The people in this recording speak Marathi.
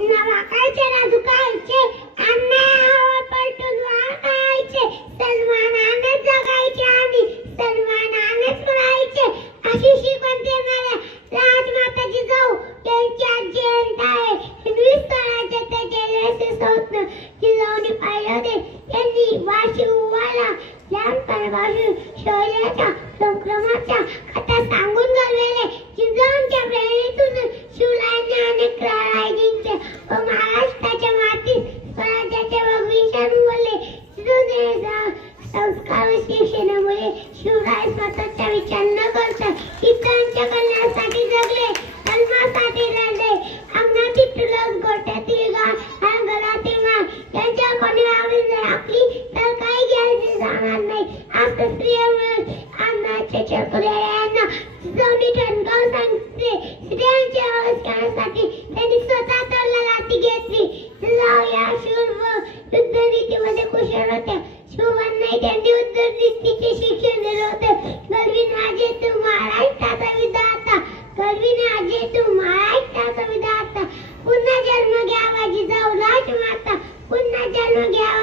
नवाकायचे राजूकायचे अन्यायावर पलटून वाकायचे सन्मानाने जगायचे आणि सन्मानानेच मरायचे अशी शिकवण देणाऱ्या राजमाताची जाऊ त्यांची आजी आहे हिंदवी स्वराज्य ते केले स्वप्न जिजाऊने पाहिलं होते त्यांनी वाशी उवाला लहानपणापासून शौर्याच्या संक्रमाच्या कथा सांगून घालवले जिजाऊंच्या प्रेरणेतून शिवरायांनी अनेक लढाई जिंकल्या व महाराष्ट्राच्या मातीत स्वराज्याचे भगविषण बोलले संस्कार व शिक्षणामुळे शिवराय स्वतःचा विचार न करता इतरांच्या कल्याणासाठी जगले धर्मासाठी लढले अंगणातील तुळस गोठ्यातील गाय अंगणातील माय यांच्या कोणी आवडीने आपली तर काही घ्यायचे जाणार नाही असं स्त्रिया अन्नाचे चकुऱ्यांना जिजाऊंनी ठणकावून सांगितले स्त्रियांच्या आवाज त्यांनी स्वतः तोरला लाती घेतली जिजाऊ या शूर व युद्धनीतीमध्ये कुशल होत्या शिवबांनाही त्यांनी युद्धनीतीचे शिक्षण दिले होते गलवीन आजे तू महाराष्ट्राचा विधाता गलवीन आजे तू महाराष्ट्राचा विधाता पुन्हा जन्म घ्यावा जिजाऊ राजमाता पुन्हा जन्म घ्यावा